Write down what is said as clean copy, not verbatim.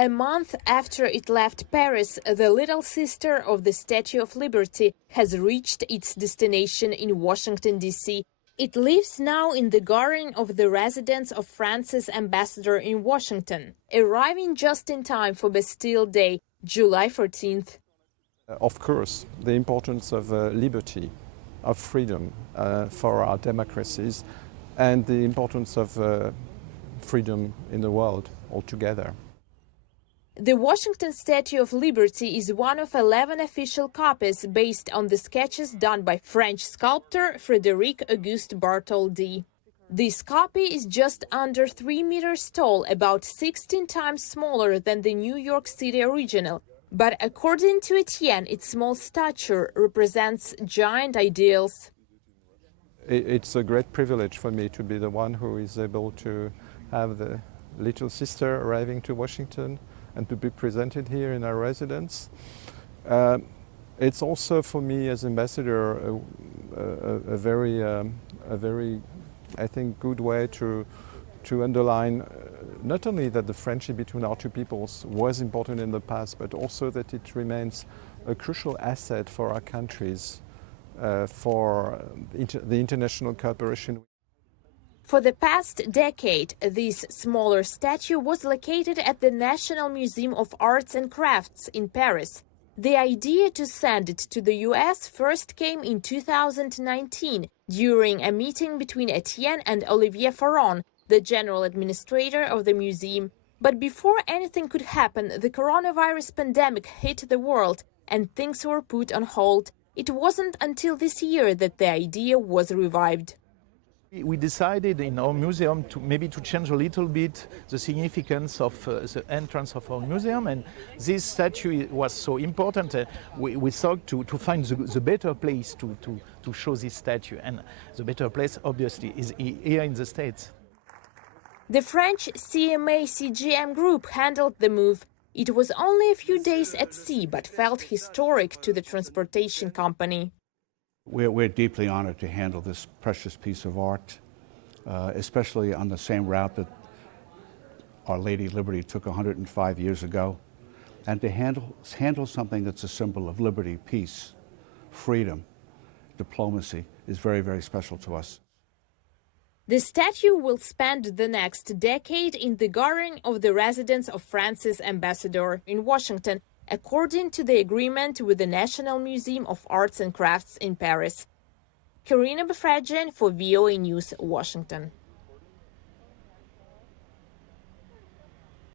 A month after it left Paris, the little sister of the Statue of Liberty has reached its destination in Washington, D.C. It lives now in the garden of the residence of France's ambassador in Washington, arriving just in time for Bastille Day, July 14th. Of course, the importance of liberty, of freedom for our democracies, and the importance of freedom in the world altogether. The Washington Statue of Liberty is one of 11 official copies based on the sketches done by French sculptor Frédéric Auguste Bartholdi. This copy is just under 3 meters tall, about 16 times smaller than the New York City original. But according to Etienne, its small stature represents giant ideals. It's a great privilege for me to be the one who is able to have the little sister arriving to Washington and to be presented here in our residence. It's also for me as ambassador a very, I think, good way to underline not only that the friendship between our two peoples was important in the past, but also that it remains a crucial asset for our countries, for the international cooperation. For the past decade, this smaller statue was located at the National Museum of Arts and Crafts in Paris. The idea to send it to the US first came in 2019 during a meeting between Etienne and Olivier Faron, the general administrator of the museum. But before anything could happen, the coronavirus pandemic hit the world and things were put on hold. It wasn't until this year that the idea was revived. We decided in our museum to maybe change a little bit the significance of the entrance of our museum, and this statue was so important. We thought to find the better place to show this statue, and the better place obviously is here in the States. The French CMA-CGM group handled the move. It was only a few days at sea, but felt historic to the transportation company. We're deeply honored to handle this precious piece of art, especially on the same route that Our Lady Liberty took 105 years ago, and to handle something that's a symbol of liberty, peace, freedom, diplomacy is very, very special to us. The statue will spend the next decade in the garden of the residence of France's ambassador in Washington, according to the agreement with the National Museum of Arts and Crafts in Paris. Karina Bafradzhian for VOA News, Washington.